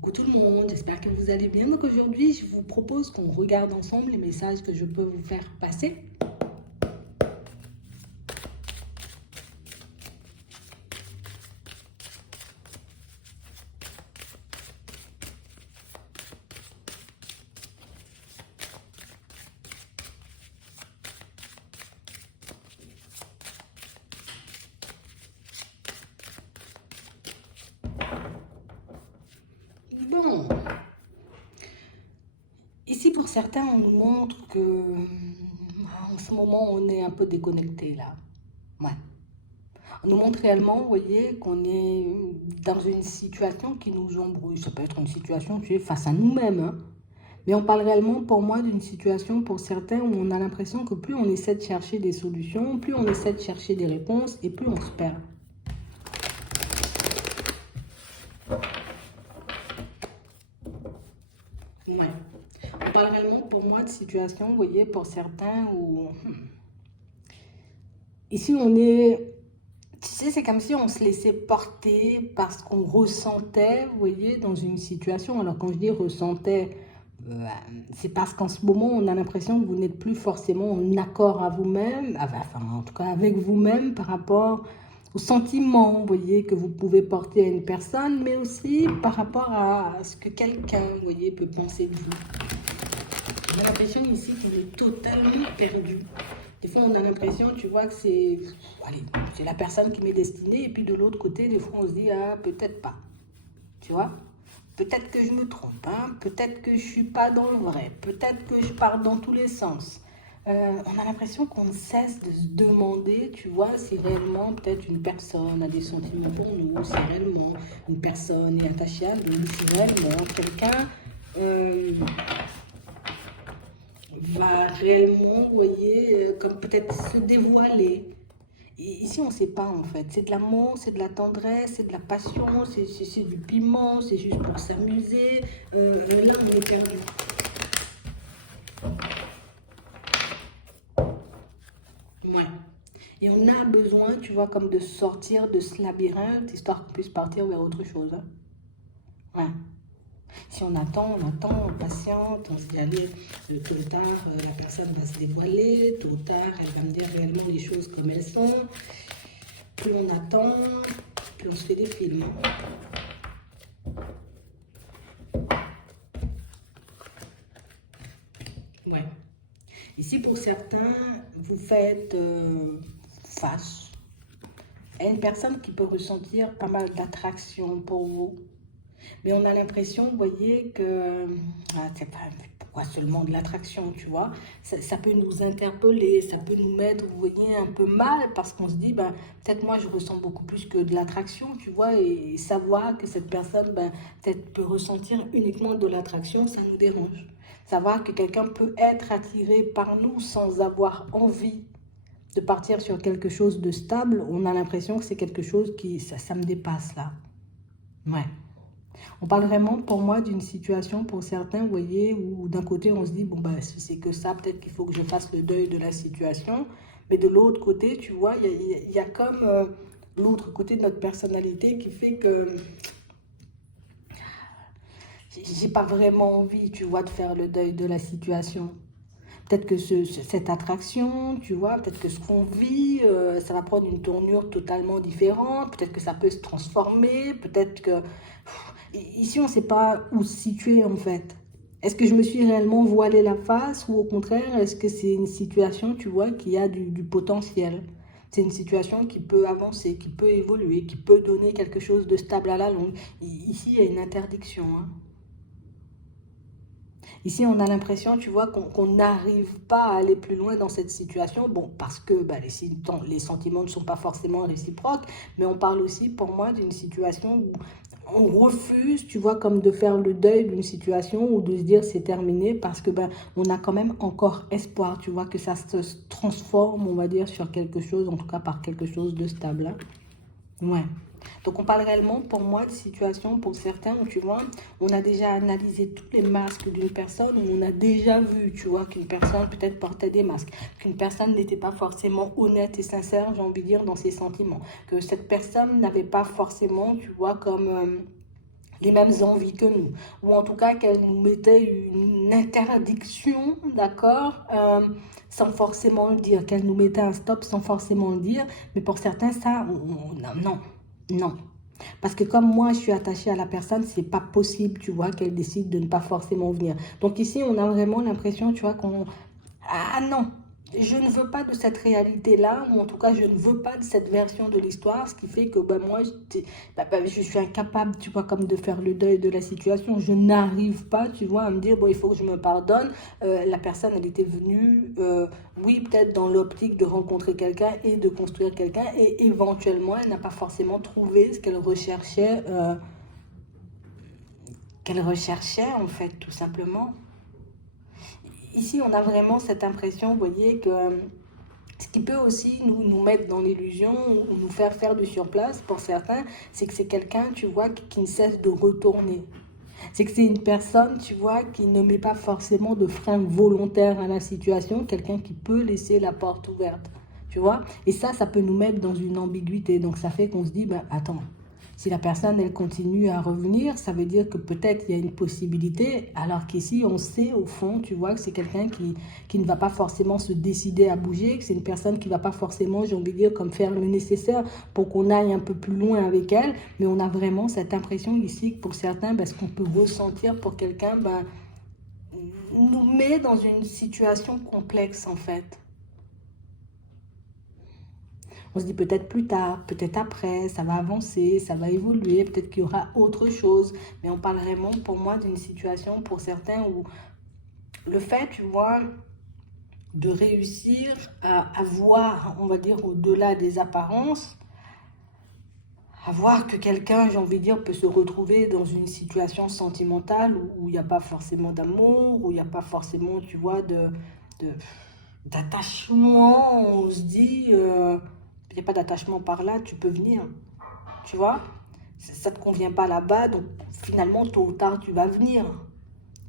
Coucou tout le monde, j'espère que vous allez bien. Donc aujourd'hui, je vous propose qu'on regarde ensemble les messages que je peux vous faire passer. Bon, ici pour certains, on nous montre que en ce moment, on est un peu déconnecté là. Ouais. On nous montre réellement, vous voyez, qu'on est dans une situation qui nous embrouille. Ça peut être une situation, tu es face à nous-mêmes, hein. Mais on parle réellement pour moi d'une situation pour certains où on a l'impression que plus on essaie de chercher des solutions, plus on essaie de chercher des réponses et plus on se perd. Ouais. On parle réellement pour moi de situation, vous voyez, pour certains où ici on est, tu sais, c'est comme si on se laissait porter par ce qu'on ressentait, vous voyez, dans une situation. Alors quand je dis ressentait, c'est parce qu'en ce moment, on a l'impression que vous n'êtes plus forcément en accord à vous-même, enfin, en tout cas avec vous-même par rapport aux sentiments, vous voyez, que vous pouvez porter à une personne, mais aussi par rapport à ce que quelqu'un, vous voyez, peut penser de vous. J'ai l'impression ici qu'il est totalement perdu. Des fois, on a l'impression, tu vois, que allez, c'est la personne qui m'est destinée, et puis de l'autre côté, des fois, on se dit, ah, peut-être pas, tu vois. Peut-être que je me trompe, hein? Peut-être que je suis pas dans le vrai, peut-être que je pars dans tous les sens. On a l'impression qu'on ne cesse de se demander, tu vois, si réellement peut-être une personne a des sentiments pour nous, si réellement une personne est attachée à nous, si réellement quelqu'un va réellement, vous voyez, comme peut-être se dévoiler. Et ici, on ne sait pas en fait. C'est de l'amour, c'est de la tendresse, c'est de la passion, c'est du piment, c'est juste pour s'amuser. Là, on est perdu. Ouais. Et on a besoin, tu vois, comme de sortir de ce labyrinthe, histoire qu'on puisse partir vers autre chose, hein. Ouais. Si on attend, on patiente, on se dit, allez, tôt ou tard, la personne va se dévoiler, tôt ou tard, elle va me dire réellement les choses comme elles sont. Plus on attend, plus on se fait des films. Ouais. Ici, pour certains, vous faites face à une personne qui peut ressentir pas mal d'attraction pour vous. Mais on a l'impression, vous voyez, que c'est pas pourquoi seulement de l'attraction, tu vois. Ça peut nous interpeller, ça peut nous mettre, vous voyez, un peu mal parce qu'on se dit, ben, peut-être moi je ressens beaucoup plus que de l'attraction, tu vois, et savoir que cette personne, ben, peut-être peut ressentir uniquement de l'attraction, ça nous dérange. Savoir que quelqu'un peut être attiré par nous sans avoir envie de partir sur quelque chose de stable, on a l'impression que c'est quelque chose qui, ça me dépasse là. Ouais. On parle vraiment pour moi d'une situation pour certains, vous voyez, où d'un côté on se dit, bon, bah, si c'est que ça, peut-être qu'il faut que je fasse le deuil de la situation. Mais de l'autre côté, tu vois, il y a comme l'autre côté de notre personnalité qui fait que j'ai pas vraiment envie, tu vois, de faire le deuil de la situation. Peut-être que cette attraction, tu vois, peut-être que ce qu'on vit, ça va prendre une tournure totalement différente, peut-être que ça peut se transformer, peut-être que... Ici, on ne sait pas où se situer en fait. Est-ce que je me suis réellement voilé la face ou au contraire, est-ce que c'est une situation, tu vois, qui a du potentiel? C'est une situation qui peut avancer, qui peut évoluer, qui peut donner quelque chose de stable à la longue. Ici, il y a une interdiction, hein. Ici, on a l'impression, tu vois, qu'on n'arrive pas à aller plus loin dans cette situation. Bon, parce que bah, les sentiments ne sont pas forcément réciproques, mais on parle aussi, pour moi, d'une situation où on refuse, tu vois, comme de faire le deuil d'une situation ou de se dire c'est terminé parce que ben on a quand même encore espoir, tu vois, que ça se transforme, on va dire, sur quelque chose, en tout cas par quelque chose de stable, hein. Ouais. Donc on parle réellement pour moi de situations pour certains où tu vois, on a déjà analysé tous les masques d'une personne, où on a déjà vu, tu vois, qu'une personne peut-être portait des masques, qu'une personne n'était pas forcément honnête et sincère, j'ai envie de dire, dans ses sentiments, que cette personne n'avait pas forcément, tu vois, comme les mêmes envies que nous, ou en tout cas qu'elle nous mettait une interdiction, d'accord, sans forcément le dire, qu'elle nous mettait un stop sans forcément le dire, mais pour certains, ça, non, non, non. Parce que comme moi, je suis attachée à la personne, c'est pas possible, tu vois, qu'elle décide de ne pas forcément venir. Donc ici, on a vraiment l'impression, tu vois, qu'on... Ah non, je ne veux pas de cette réalité-là, ou en tout cas, je ne veux pas de cette version de l'histoire, ce qui fait que ben, moi, je suis incapable, tu vois, comme de faire le deuil de la situation. Je n'arrive pas, tu vois, à me dire, bon, il faut que je me pardonne. La personne, elle était venue, oui, peut-être dans l'optique de rencontrer quelqu'un et de construire quelqu'un, et éventuellement, elle n'a pas forcément trouvé ce qu'elle recherchait, en fait, tout simplement. Ici, on a vraiment cette impression, vous voyez, que ce qui peut aussi nous mettre dans l'illusion ou nous faire du surplace pour certains, c'est que c'est quelqu'un, tu vois, qui ne cesse de retourner. C'est que c'est une personne, tu vois, qui ne met pas forcément de frein volontaire à la situation, quelqu'un qui peut laisser la porte ouverte, tu vois. Et ça peut nous mettre dans une ambiguïté. Donc ça fait qu'on se dit, ben attends, si la personne, elle continue à revenir, ça veut dire que peut-être il y a une possibilité, alors qu'ici, on sait au fond, tu vois, que c'est quelqu'un qui ne va pas forcément se décider à bouger, que c'est une personne qui ne va pas forcément, j'ai envie de dire, comme faire le nécessaire pour qu'on aille un peu plus loin avec elle, mais on a vraiment cette impression ici que pour certains, ben, ce qu'on peut ressentir pour quelqu'un, ben, nous met dans une situation complexe en fait. On se dit peut-être plus tard, peut-être après, ça va avancer, ça va évoluer, peut-être qu'il y aura autre chose. Mais on parle vraiment pour moi d'une situation pour certains où le fait, tu vois, de réussir à voir, on va dire, au-delà des apparences, à voir que quelqu'un, j'ai envie de dire, peut se retrouver dans une situation sentimentale où il n'y a pas forcément d'amour, où il n'y a pas forcément, tu vois, de, d'attachement. On se dit, il n'y a pas d'attachement par là, tu peux venir, tu vois. Ça ne te convient pas là-bas, donc finalement, tôt ou tard, tu vas venir.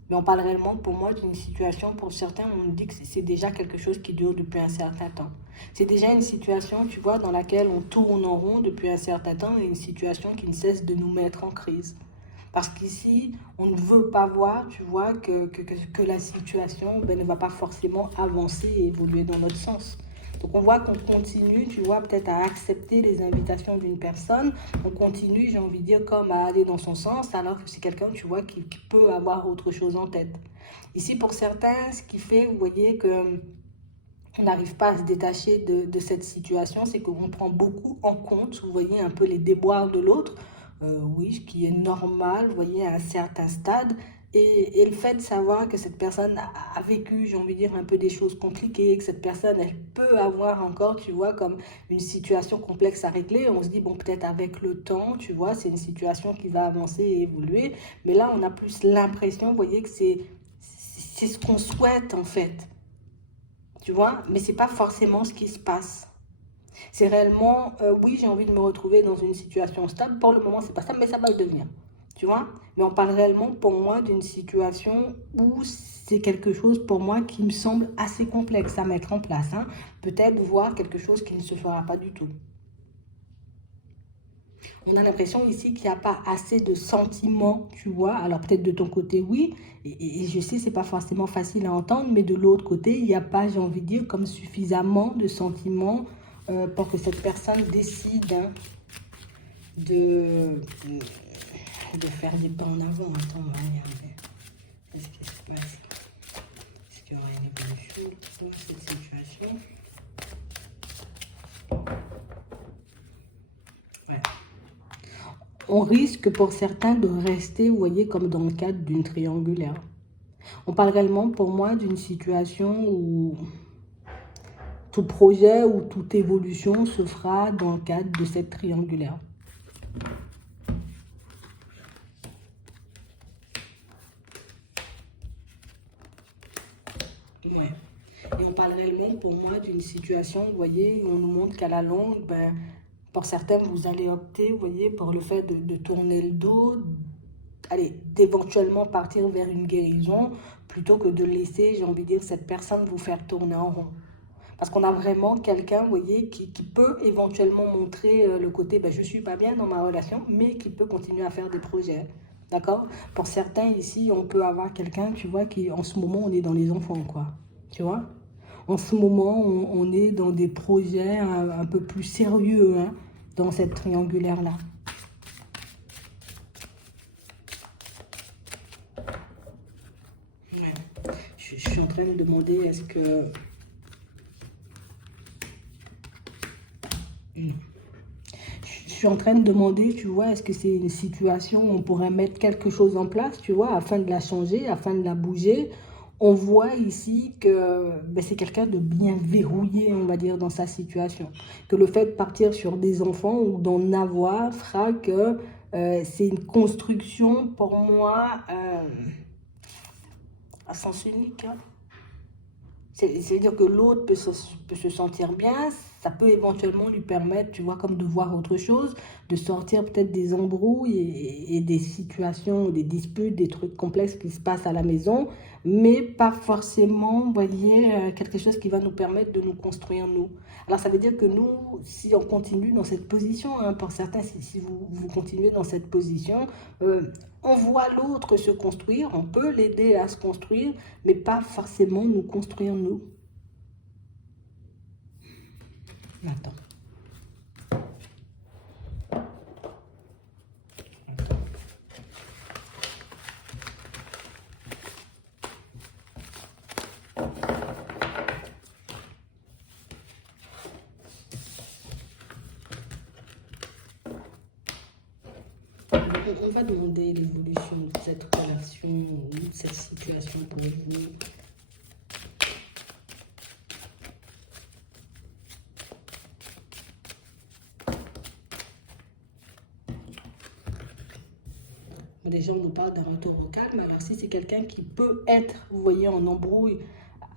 Mais on parle réellement pour moi d'une situation, pour certains, on dit que c'est déjà quelque chose qui dure depuis un certain temps. C'est déjà une situation, tu vois, dans laquelle on tourne en rond depuis un certain temps et une situation qui ne cesse de nous mettre en crise. Parce qu'ici, on ne veut pas voir, tu vois, que la situation ben, ne va pas forcément avancer et évoluer dans notre sens. Donc on voit qu'on continue, tu vois, peut-être à accepter les invitations d'une personne. On continue, j'ai envie de dire, comme à aller dans son sens, alors que c'est quelqu'un, tu vois, qui peut avoir autre chose en tête. Ici, pour certains, ce qui fait, vous voyez, que on n'arrive pas à se détacher de cette situation, c'est qu'on prend beaucoup en compte, vous voyez, un peu les déboires de l'autre, oui, ce qui est normal, vous voyez, à un certain stade, et le fait de savoir que cette personne a vécu, j'ai envie de dire, un peu des choses compliquées, que cette personne, elle peut avoir encore, tu vois, comme une situation complexe à régler, on se dit, bon, peut-être avec le temps, tu vois, c'est une situation qui va avancer et évoluer, mais là, on a plus l'impression, vous voyez, que c'est ce qu'on souhaite, en fait. Tu vois, mais c'est pas forcément ce qui se passe. C'est réellement, oui, j'ai envie de me retrouver dans une situation stable. Pour le moment, c'est pas ça, mais ça va le devenir. Tu vois, mais on parle réellement pour moi d'une situation où c'est quelque chose pour moi qui me semble assez complexe à mettre en place. Hein. Peut-être voir quelque chose qui ne se fera pas du tout. On a l'impression ici qu'il n'y a pas assez de sentiments, tu vois. Alors peut-être de ton côté, oui, et je sais, c'est pas forcément facile à entendre, mais de l'autre côté, il n'y a pas, j'ai envie de dire, comme suffisamment de sentiments pour que cette personne décide hein, de, de faire des pas en avant. Attends, on va regarder. Qu'est-ce qui se passe? Est-ce qu'il y aura une évolution dans cette situation? Ouais. On risque pour certains de rester, vous voyez, comme dans le cadre d'une triangulaire. On parle réellement pour moi d'une situation où tout projet ou toute évolution se fera dans le cadre de cette triangulaire. Ouais. Et on parle réellement pour moi d'une situation, vous voyez, où on nous montre qu'à la longue, ben, pour certains, vous allez opter, vous voyez, pour le fait de tourner le dos, allez, d'éventuellement partir vers une guérison, plutôt que de laisser, j'ai envie de dire, cette personne vous faire tourner en rond. Parce qu'on a vraiment quelqu'un, vous voyez, qui peut éventuellement montrer le côté, ben, je ne suis pas bien dans ma relation, mais qui peut continuer à faire des projets. D'accord? Pour certains ici, on peut avoir quelqu'un, tu vois, qui en ce moment, on est dans les enfants, quoi. Tu vois? En ce moment, on est dans des projets un peu plus sérieux, hein, dans cette triangulaire-là. Ouais. Je suis en train de me demander, est-ce que... Je suis en train de demander, tu vois, est-ce que c'est une situation où on pourrait mettre quelque chose en place, tu vois, afin de la changer, afin de la bouger. On voit ici que ben, c'est quelqu'un de bien verrouillé, on va dire, dans sa situation. Que le fait de partir sur des enfants ou d'en avoir fera que c'est une construction, pour moi, à sens unique, hein. C'est-à-dire que l'autre peut se sentir bien, ça peut éventuellement lui permettre, tu vois, comme de voir autre chose, de sortir peut-être des embrouilles et des situations, des disputes, des trucs complexes qui se passent à la maison, mais pas forcément, vous voyez, quelque chose qui va nous permettre de nous construire nous. Alors ça veut dire que nous, si on continue dans cette position, hein, pour certains, si vous continuez dans cette position, euh, on voit l'autre se construire, on peut l'aider à se construire, mais pas forcément nous construire nous. Attends. On va demander l'évolution de cette relation ou de cette situation pour vous. Déjà, on nous parle d'un retour au calme. Alors, si c'est quelqu'un qui peut être, vous voyez, en embrouille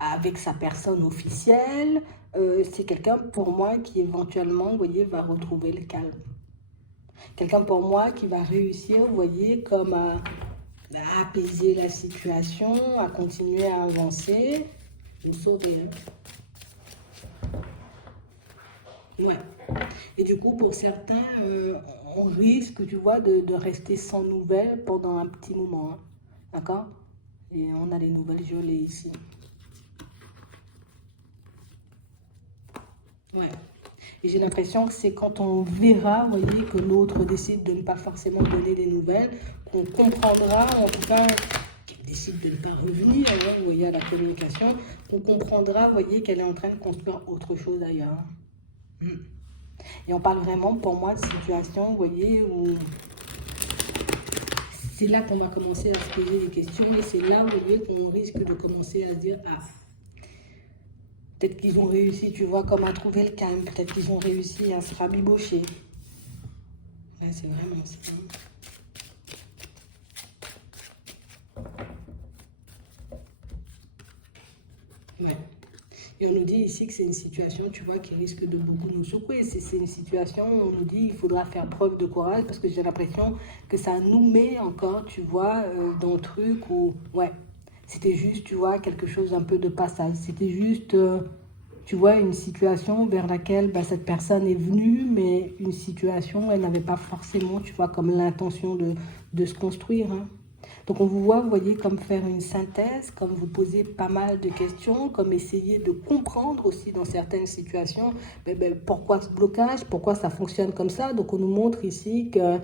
avec sa personne officielle, c'est quelqu'un, pour moi, qui éventuellement, vous voyez, va retrouver le calme. Quelqu'un, pour moi, qui va réussir, vous voyez, comme à apaiser la situation, à continuer à avancer. Vous saurez, hein. Ouais. Et du coup, pour certains, on risque, tu vois, de rester sans nouvelles pendant un petit moment, hein. D'accord? Et on a les nouvelles gelées ici. Ouais. Et j'ai l'impression que c'est quand on verra, vous voyez, que l'autre décide de ne pas forcément donner des nouvelles, qu'on comprendra, en tout cas, qu'il décide de ne pas revenir, hein, vous voyez, à la communication, qu'on comprendra, vous voyez, qu'elle est en train de construire autre chose ailleurs. Et on parle vraiment, pour moi, de situation, vous voyez, où c'est là qu'on va commencer à se poser des questions et c'est là, vous voyez, qu'on risque de commencer à se dire, ah, peut-être qu'ils ont réussi, tu vois, comme à trouver le calme, peut-être qu'ils ont réussi à se rabibocher. Ouais, c'est vraiment ça. Ouais. Et on nous dit ici que c'est une situation, tu vois, qui risque de beaucoup nous secouer. C'est une situation où on nous dit qu'il faudra faire preuve de courage parce que j'ai l'impression que ça nous met encore, tu vois, dans le truc où, ouais, c'était juste, tu vois, quelque chose un peu de passage. C'était juste, tu vois, une situation vers laquelle bah, cette personne est venue, mais une situation, elle n'avait pas forcément, tu vois, comme l'intention de se construire, hein. Donc on vous voit, vous voyez, comme faire une synthèse, comme vous poser pas mal de questions, comme essayer de comprendre aussi dans certaines situations pourquoi ce blocage, pourquoi ça fonctionne comme ça. Donc on nous montre ici que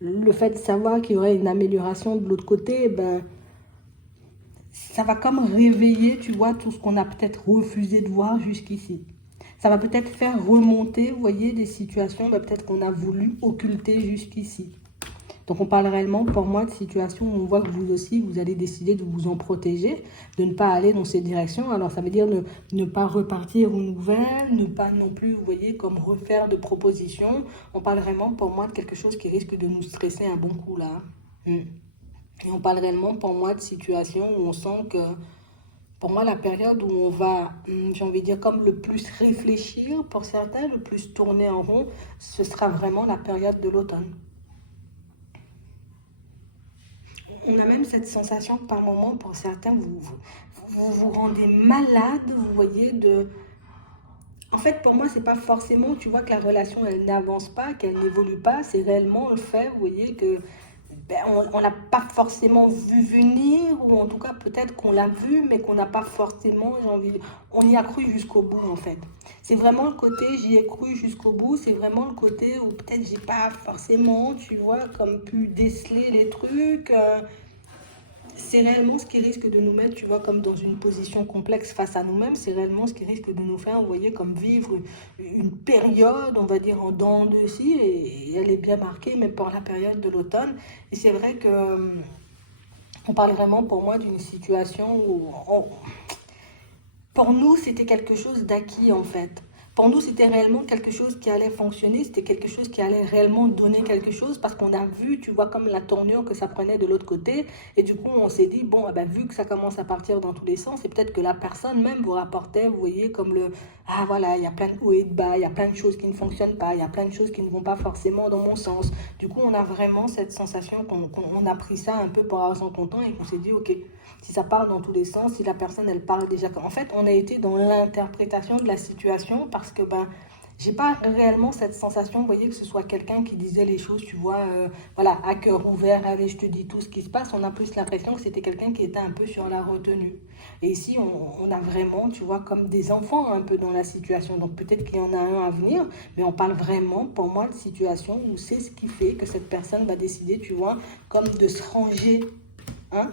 le fait de savoir qu'il y aurait une amélioration de l'autre côté, ben, ça va comme réveiller, tu vois, tout ce qu'on a peut-être refusé de voir jusqu'ici. Ça va peut-être faire remonter, vous voyez, des situations peut-être qu'on a voulu occulter jusqu'ici. Donc on parle réellement pour moi de situations où on voit que vous aussi, vous allez décider de vous en protéger, de ne pas aller dans cette direction. Alors ça veut dire ne pas repartir aux nouvelles, ne pas non plus, vous voyez, comme refaire de propositions. On parle vraiment pour moi de quelque chose qui risque de nous stresser un bon coup là. Et on parle réellement pour moi de situations où on sent que, pour moi, la période où on va, j'ai envie de dire, comme le plus réfléchir pour certains, le plus tourner en rond, ce sera vraiment la période de l'automne. On a même cette sensation que par moment, pour certains, vous rendez malade, vous voyez, de... En fait, pour moi, c'est pas forcément, tu vois, que la relation, elle n'avance pas, qu'elle n'évolue pas, c'est réellement le fait, vous voyez, que ben, on l'a pas forcément vu venir, ou en tout cas peut-être qu'on l'a vu, mais qu'on n'a pas forcément, on y a cru jusqu'au bout en fait. C'est vraiment le côté j'y ai cru jusqu'au bout, c'est vraiment le côté où peut-être j'ai pas forcément, tu vois, comme pu déceler les trucs. C'est réellement ce qui risque de nous mettre, tu vois, comme dans une position complexe face à nous-mêmes. C'est réellement ce qui risque de nous faire, vous voyez, comme vivre une période, on va dire, en dents de scie, et elle est bien marquée, même par la période de l'automne. Et c'est vrai que on parle vraiment pour moi d'une situation où pour nous, c'était quelque chose d'acquis en fait. Pour nous, c'était réellement quelque chose qui allait fonctionner, c'était quelque chose qui allait réellement donner quelque chose parce qu'on a vu, tu vois, comme la tournure que ça prenait de l'autre côté. Et du coup, on s'est dit, bon, eh ben, vu que ça commence à partir dans tous les sens, et peut-être que la personne même vous rapportait, vous voyez, comme ah voilà, il y a plein de hauts et de bas, il y a plein de choses qui ne fonctionnent pas, il y a plein de choses qui ne vont pas forcément dans mon sens. Du coup, on a vraiment cette sensation qu'on a pris ça un peu pour argent comptant et qu'on s'est dit, ok, si ça part dans tous les sens, si la personne elle parle déjà comme... En fait, on a été dans l'interprétation de la situation parce que ben j'ai pas réellement cette sensation, vous voyez, que ce soit quelqu'un qui disait les choses, tu vois, voilà, à cœur ouvert, allez, je te dis tout ce qui se passe. On a plus l'impression que c'était quelqu'un qui était un peu sur la retenue. Et ici, on a vraiment, tu vois, comme des enfants un peu dans la situation. Donc peut-être qu'il y en a un à venir, mais on parle vraiment, pour moi, de situation où c'est ce qui fait que cette personne va décider, tu vois, comme de se ranger, hein.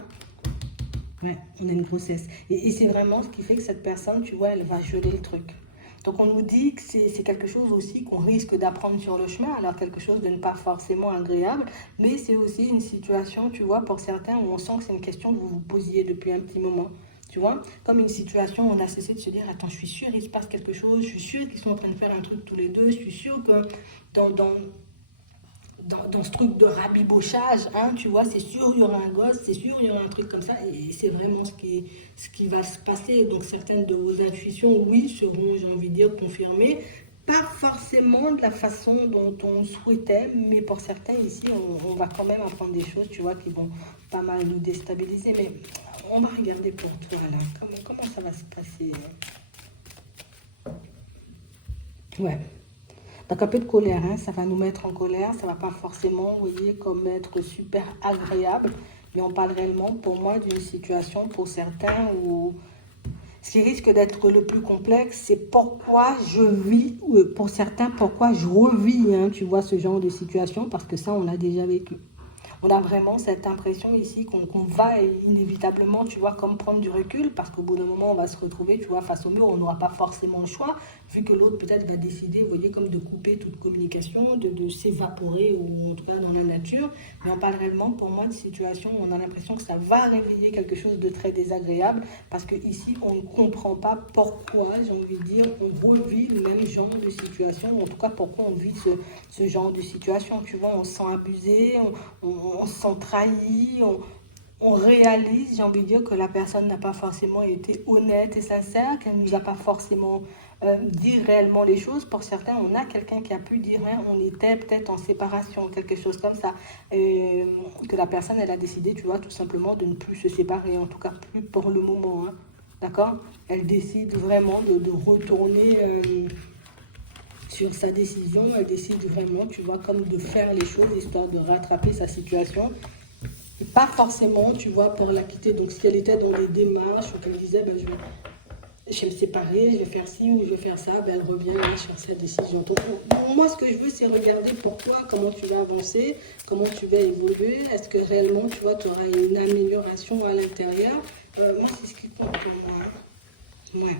Ouais, on a une grossesse. Et c'est vraiment ce qui fait que cette personne, tu vois, elle va geler le truc. Donc on nous dit que c'est quelque chose aussi qu'on risque d'apprendre sur le chemin, alors quelque chose de ne pas forcément agréable, mais c'est aussi une situation, tu vois, pour certains où on sent que c'est une question que vous vous posiez depuis un petit moment. Tu vois, comme une situation où on a cessé de se dire, attends, je suis sûre, il se passe quelque chose, je suis sûre qu'ils sont en train de faire un truc tous les deux, je suis sûre que dans ce truc de rabibochage, hein, tu vois, c'est sûr, il y aura un gosse, c'est sûr, il y aura un truc comme ça, et c'est vraiment ce qui va se passer. Donc certaines de vos intuitions, oui, seront, j'ai envie de dire, confirmées, pas forcément de la façon dont on souhaitait, mais pour certains ici, on va quand même apprendre des choses, tu vois, qui vont pas mal nous déstabiliser. Mais on va regarder pour toi, là, comment ça va se passer. Ouais. Donc un peu de colère, hein, ça va nous mettre en colère, ça va pas forcément, vous voyez, comme être super agréable, mais on parle réellement pour moi d'une situation pour certains où ce qui risque d'être le plus complexe, c'est pourquoi je vis, ou pour certains, pourquoi je revis, hein, tu vois, ce genre de situation, parce que ça, on l'a déjà vécu. On a vraiment cette impression ici qu'on va inévitablement, tu vois, comme prendre du recul, parce qu'au bout d'un moment, on va se retrouver, tu vois, face au mur, on n'aura pas forcément le choix, vu que l'autre peut-être va décider, vous voyez, comme de couper toute communication, de s'évaporer, ou en tout cas dans la nature. Mais on parle réellement, pour moi, de situation où on a l'impression que ça va réveiller quelque chose de très désagréable, parce que ici, on ne comprend pas pourquoi, j'ai envie de dire, on revit le même genre de situation, ou en tout cas, pourquoi on vit ce genre de situation, tu vois, on se sent abusé, on se sent trahi, on réalise, j'ai envie de dire, que la personne n'a pas forcément été honnête et sincère, qu'elle ne nous a pas forcément dit réellement les choses. Pour certains, on a quelqu'un qui a pu dire, hein, on était peut-être en séparation, quelque chose comme ça, que la personne, elle a décidé, tu vois, tout simplement de ne plus se séparer, en tout cas plus pour le moment, hein, d'accord. Elle décide vraiment de retourner... sur sa décision, elle décide vraiment, tu vois, comme de faire les choses, histoire de rattraper sa situation. Et pas forcément, tu vois, pour la quitter. Donc, si elle était dans des démarches, ou qu'elle disait, ben, je vais me séparer, je vais faire ci ou je vais faire ça, ben, elle revient là, sur sa décision. Donc, moi, ce que je veux, c'est regarder pour toi, comment tu vas avancer, comment tu vas évoluer. Est-ce que réellement, tu vois, tu auras une amélioration à l'intérieur. Moi, c'est ce qui compte pour moi. Ouais.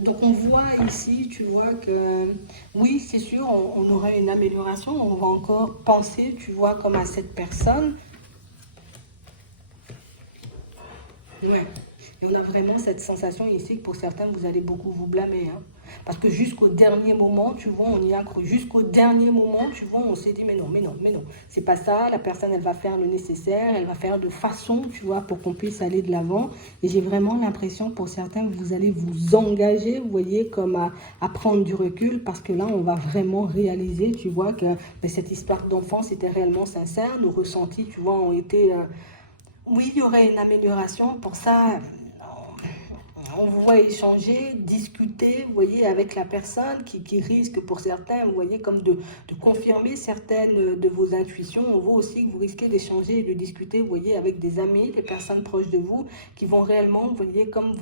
Donc on voit ici, tu vois que oui, c'est sûr, on aurait une amélioration, on va encore penser, tu vois, comme à cette personne. Ouais. Et on a vraiment cette sensation ici que pour certains, vous allez beaucoup vous blâmer, hein. Parce que jusqu'au dernier moment, tu vois, on y a cru. Jusqu'au dernier moment, tu vois, on s'est dit, mais non, mais non, mais non. C'est pas ça, la personne, elle va faire le nécessaire, elle va faire de façon, tu vois, pour qu'on puisse aller de l'avant. Et j'ai vraiment l'impression, pour certains, que vous allez vous engager, vous voyez, comme à prendre du recul, parce que là, on va vraiment réaliser, tu vois, que ben, cette histoire d'enfance était réellement sincère. Nos ressentis, tu vois, ont été... oui, il y aurait une amélioration. Pour ça, on vous voit échanger, discuter, vous voyez, avec la personne qui risque pour certains, vous voyez, comme de confirmer certaines de vos intuitions. On voit aussi que vous risquez d'échanger et de discuter, vous voyez, avec des amis, des personnes proches de vous, qui vont réellement, vous voyez, comme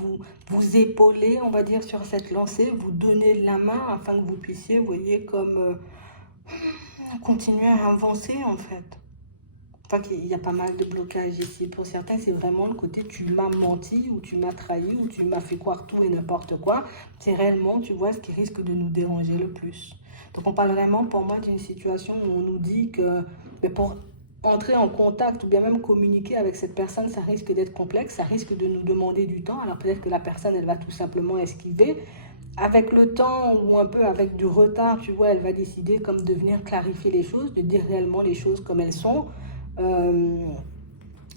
vous épauler, on va dire, sur cette lancée, vous donner la main afin que vous puissiez, vous voyez, comme continuer à avancer, en fait. Enfin, il y a pas mal de blocages ici. Pour certains, c'est vraiment le côté tu m'as menti ou tu m'as trahi ou tu m'as fait croire tout et n'importe quoi. C'est réellement, tu vois, ce qui risque de nous déranger le plus. Donc, on parle vraiment pour moi d'une situation où on nous dit que mais pour entrer en contact ou bien même communiquer avec cette personne, ça risque d'être complexe, ça risque de nous demander du temps. Alors peut-être que la personne, elle va tout simplement esquiver. Avec le temps ou un peu avec du retard, tu vois, elle va décider comme de venir clarifier les choses, de dire réellement les choses comme elles sont. Euh,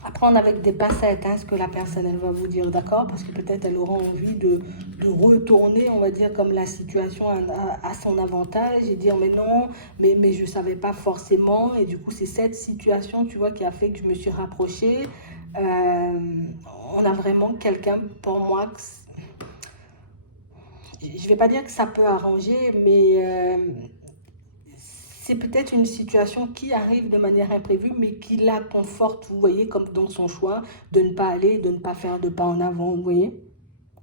Apprendre avec des pincettes ce que la personne elle va vous dire, d'accord, parce que peut-être elle aura envie de retourner, on va dire, comme la situation à son avantage et dire mais non, mais je ne savais pas forcément, et du coup c'est cette situation, tu vois, qui a fait que je me suis rapprochée. On a vraiment quelqu'un, pour moi, je ne vais pas dire que ça peut arranger, mais c'est peut-être une situation qui arrive de manière imprévue, mais qui la conforte, vous voyez, comme dans son choix de ne pas aller, de ne pas faire de pas en avant, vous voyez.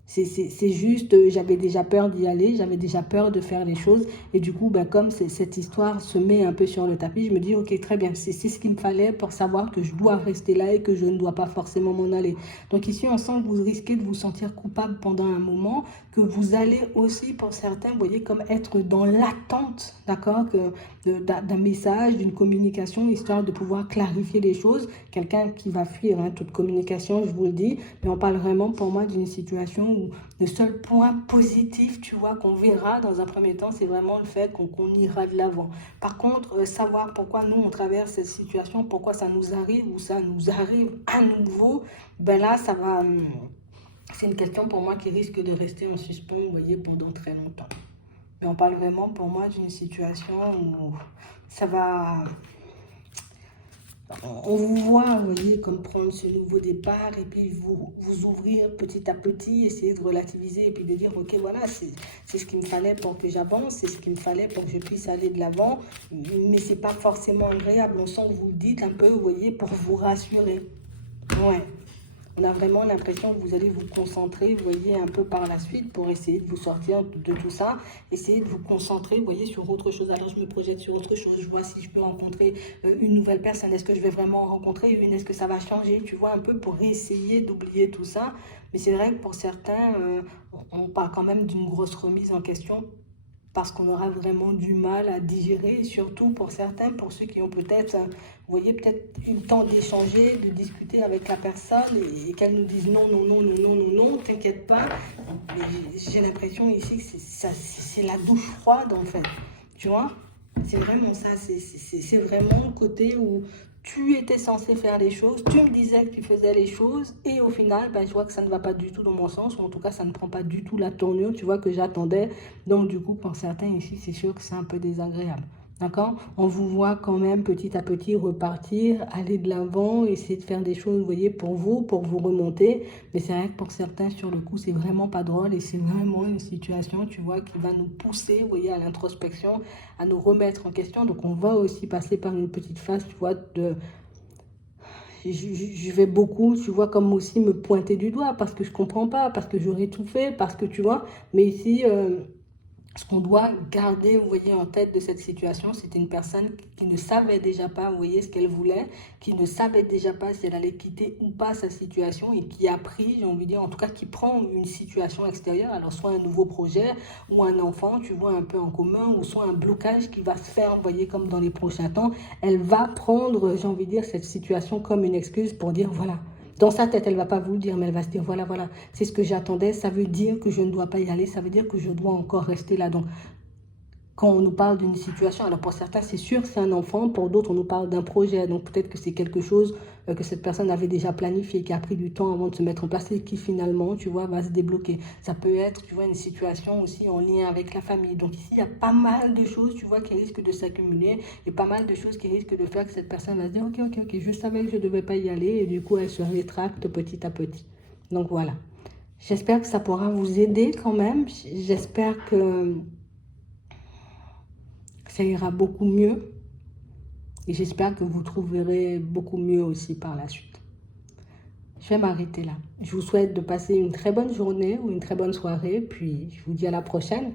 C'est juste, j'avais déjà peur d'y aller, j'avais déjà peur de faire les choses. Et du coup, ben, comme cette histoire se met un peu sur le tapis, je me dis, ok, très bien, c'est ce qu'il me fallait pour savoir que je dois rester là et que je ne dois pas forcément m'en aller. Donc ici, on sent que vous risquez de vous sentir coupable pendant un moment, que vous allez aussi, pour certains, vous voyez, comme être dans l'attente, d'accord, d'un message, d'une communication, histoire de pouvoir clarifier les choses. Quelqu'un qui va fuir toute communication, je vous le dis, mais on parle vraiment pour moi d'une situation où le seul point positif, tu vois, qu'on verra dans un premier temps, c'est vraiment le fait qu'on ira de l'avant. Par contre, savoir pourquoi nous, on traverse cette situation, pourquoi ça nous arrive ou ça nous arrive à nouveau, ben là, ça va... C'est une question pour moi qui risque de rester en suspens, vous voyez, pendant très longtemps. Mais on parle vraiment pour moi d'une situation où ça va... On vous voit, vous voyez, comme prendre ce nouveau départ et puis vous ouvrir petit à petit, essayer de relativiser et puis de dire, ok, voilà, c'est ce qu'il me fallait pour que j'avance, c'est ce qu'il me fallait pour que je puisse aller de l'avant, mais c'est pas forcément agréable. On sent que vous le dites un peu, vous voyez, pour vous rassurer. Ouais. On a vraiment l'impression que vous allez vous concentrer, vous voyez, un peu par la suite pour essayer de vous sortir de tout ça. Essayez de vous concentrer, vous voyez, sur autre chose. Alors, je me projette sur autre chose. Je vois si je peux rencontrer une nouvelle personne. Est-ce que je vais vraiment en rencontrer une? Est-ce que ça va changer? Tu vois, un peu pour essayer d'oublier tout ça. Mais c'est vrai que pour certains, on parle quand même d'une grosse remise en question parce qu'on aura vraiment du mal à digérer, et surtout pour certains, pour ceux qui ont peut-être, vous voyez, peut-être eu le temps d'échanger, de discuter avec la personne et qu'elle nous dise non, non, non, non, non, non, non, t'inquiète pas. J'ai l'impression ici que c'est la douche froide en fait, tu vois. C'est vraiment ça, c'est vraiment le côté où tu étais censé faire les choses, tu me disais que tu faisais les choses, et au final, ben, je vois que ça ne va pas du tout dans mon sens, ou en tout cas, ça ne prend pas du tout la tournure, tu vois, que j'attendais. Donc, du coup, pour certains ici, c'est sûr que c'est un peu désagréable. D'accord? On vous voit quand même petit à petit repartir, aller de l'avant, essayer de faire des choses, vous voyez, pour vous remonter. Mais c'est vrai que pour certains, sur le coup, c'est vraiment pas drôle et c'est vraiment une situation, tu vois, qui va nous pousser, vous voyez, à l'introspection, à nous remettre en question. Donc, on va aussi passer par une petite phase, tu vois, je vais beaucoup, tu vois, comme aussi me pointer du doigt parce que je comprends pas, parce que j'aurais tout fait, parce que tu vois, mais ici, ce qu'on doit garder, vous voyez, en tête de cette situation, c'était une personne qui ne savait déjà pas, vous voyez, ce qu'elle voulait, qui ne savait déjà pas si elle allait quitter ou pas sa situation et qui a pris, j'ai envie de dire, en tout cas, qui prend une situation extérieure, alors soit un nouveau projet ou un enfant, tu vois, un peu en commun, ou soit un blocage qui va se faire, vous voyez, comme dans les prochains temps. Elle va prendre, j'ai envie de dire, cette situation comme une excuse pour dire, voilà, dans sa tête, elle ne va pas vous le dire, mais elle va se dire, voilà, voilà, c'est ce que j'attendais, ça veut dire que je ne dois pas y aller, ça veut dire que je dois encore rester là. Donc, quand on nous parle d'une situation, alors pour certains, c'est sûr, c'est un enfant, pour d'autres, on nous parle d'un projet. Donc, peut-être que c'est quelque chose que cette personne avait déjà planifié, qui a pris du temps avant de se mettre en place et qui finalement, tu vois, va se débloquer. Ça peut être, tu vois, une situation aussi en lien avec la famille. Donc, ici, il y a pas mal de choses, tu vois, qui risquent de s'accumuler et pas mal de choses qui risquent de faire que cette personne va se dire, ok, ok, ok, je savais que je ne devais pas y aller et du coup, elle se rétracte petit à petit. Donc, voilà. J'espère que ça pourra vous aider quand même. J'espère que ça ira beaucoup mieux. Et j'espère que vous trouverez beaucoup mieux aussi par la suite. Je vais m'arrêter là. Je vous souhaite de passer une très bonne journée ou une très bonne soirée. Puis je vous dis à la prochaine.